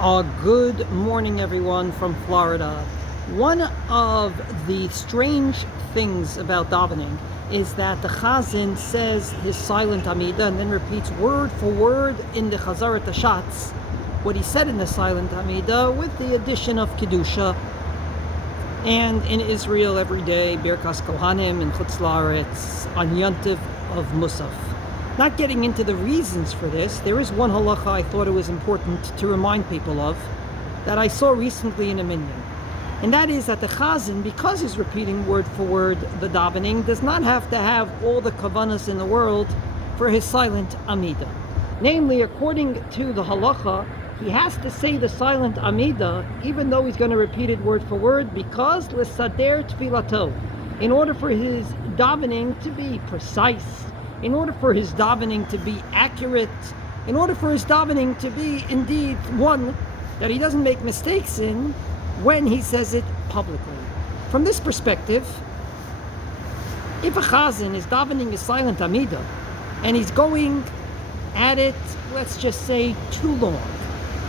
Good morning, everyone from Florida. One of the strange things about davening is that the Chazzan says his silent Amidah and then repeats word for word in the Chazarat Hashatz what he said in the silent Amidah with the addition of Kedusha. And in Israel every day, Birkas Kohanim in Chutz La'aretz on Yontiv of Musaf. Not getting into the reasons for this, there is one halacha I thought it was important to remind people of that I saw recently in a Minyaner. And that is that the Chazzan, because he's repeating word for word the davening, does not have to have all the kavanas in the world for his silent Amidah. Namely, according to the halacha, he has to say the silent Amidah even though he's going to repeat it word for word, because l'sader tfilato, in order for his davening to be precise, in order for his davening to be accurate, in order for his davening to be indeed one that he doesn't make mistakes in when he says it publicly. From this perspective, if a Chazzan is davening a silent Amidah and he's going at it, let's just say, too long,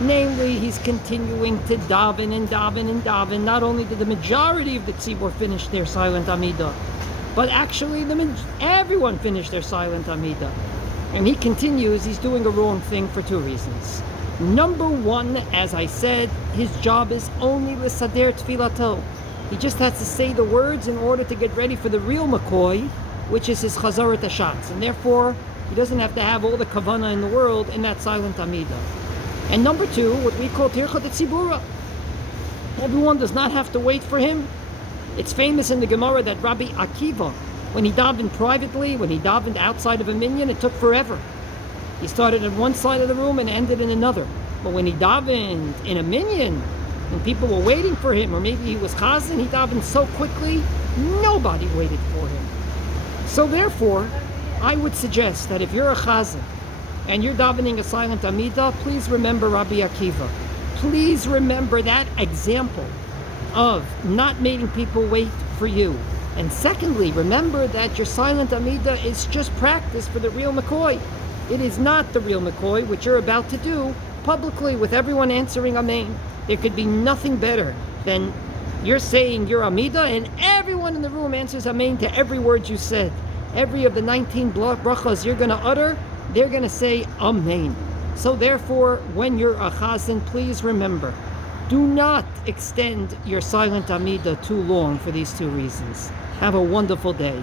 namely he's continuing to daven and daven and daven, not only did the majority of the tzibur finish their silent Amidah, but actually everyone finished their silent Amidah. And he continues, he's doing a wrong thing for two reasons. Number one, as I said, his job is only l'sader tfilato. He just has to say the words in order to get ready for the real McCoy, which is his Chazarat Hashatz. And therefore, he doesn't have to have all the kavanah in the world in that silent Amidah. And number two, what we call tirchot tzibura. Everyone does not have to wait for him. It's famous in the Gemara that Rabbi Akiva, when he davened privately, when he davened outside of a minyan, it took forever. He started at one side of the room and ended in another. But when he davened in a minyan, and people were waiting for him, or maybe he was Chazzan, he davened so quickly, nobody waited for him. So therefore, I would suggest that if you're a Chazzan, and you're davening a silent Amidah, please remember Rabbi Akiva. Please remember that example of not making people wait for you. And secondly, remember that your silent Amidah is just practice for the real McCoy. It is not the real McCoy, which you're about to do publicly with everyone answering Amen. There could be nothing better than you're saying your Amidah and everyone in the room answers Amen to every word you said. Every of the 19 brachas you're going to utter, they're going to say Amen. So therefore, when you're a Chazzan, please remember, do not extend your silent Amidah too long for these two reasons. Have a wonderful day.